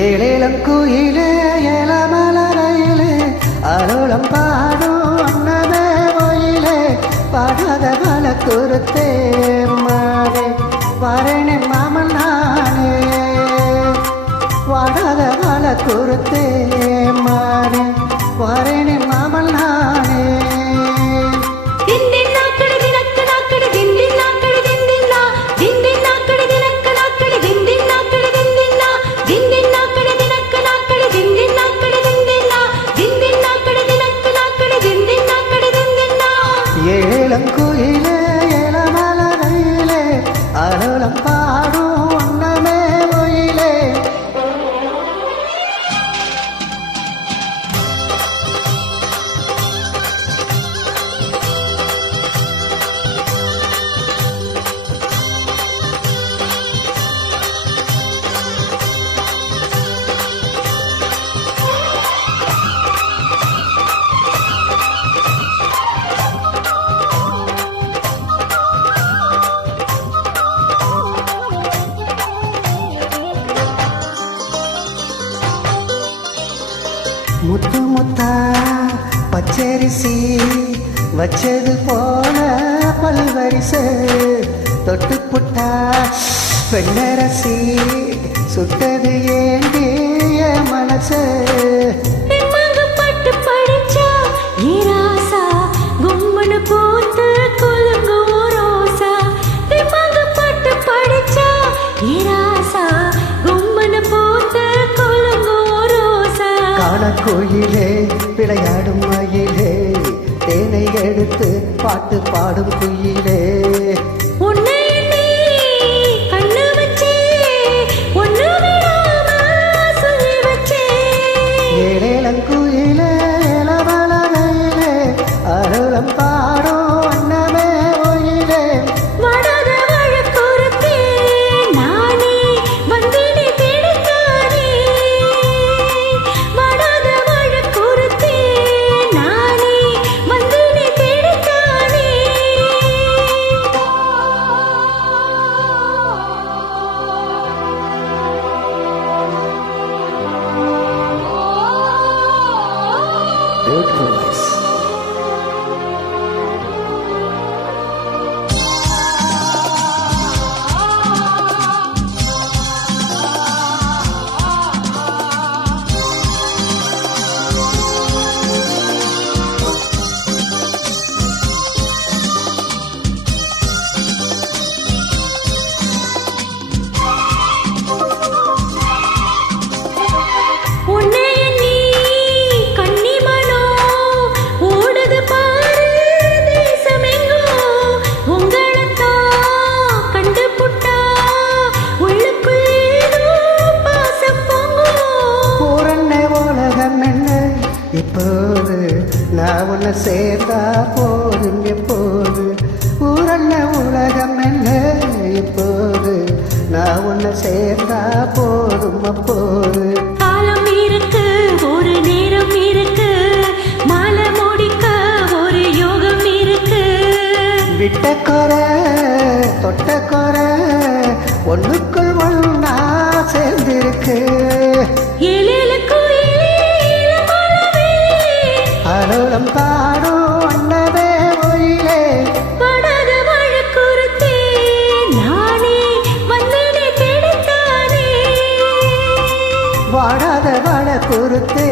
ஏழேலம் குயிலே ஏலமலரையிலே அருளம் பாடும் அன்னமே ஒயிலே பாடாத வழக்குறுத்தே மாறே வரேனே மாமன் நானே வாடாத வழக்குறுத்தே மாறே வரேனே மாமன் நானே ஏலங்குயிலே ஏலமலரையிலே அருளம் பாடும் அன்னமே ஒயிலே முத்து முத்தா பச்சரிசி வச்சது போல பல்வரிசு தொட்டு புட்டா பெண்ணரசி சுட்டது ஏண்டிய மனசு பட்டு படிச்சா ஈராசா கும்மனு போத்து குலுங்கு ரோசா பட்டு படிச்சா ஈராசா கும்மனு போத்து குலுங்கு ரோசா காணக்கோயிலே விளையாடும் மயிலே தேனை எடுத்து பாட்டு பாடும் குயிலே ஏழேலங்குயிலே ஏலமலரையிலே அருளம் பாடும் அன்னமே ஒயிலே வாடாத வழக்குறுத்தே நானே வந்தினே தேடித்தானே வாடாத வழக்குறுத்தே நானே வந்தினே தேடித்தானே Beautiful voice. இப்போது நான் உன்னை சேர்ந்தா போதும் எப்போது ஊரண்ண உலகம் என்ன இப்போது நான் உன்னை சேர்ந்தா போதும் அப்போது காலம் இருக்கு ஒரு நேரம் இருக்கு மாலை முடிக்க ஒரு யோகம் இருக்கு விட்ட குறை தொட்ட குறை ஒண்ணுக்குள் ஒண்ணா சேர்ந்திருக்கு அருளம் பாடும் அன்னமே ஒயிலே படாத வழக்குறுத்தே நானே வந்தினே தேடித்தானே வாடாத வழக்குறுத்தே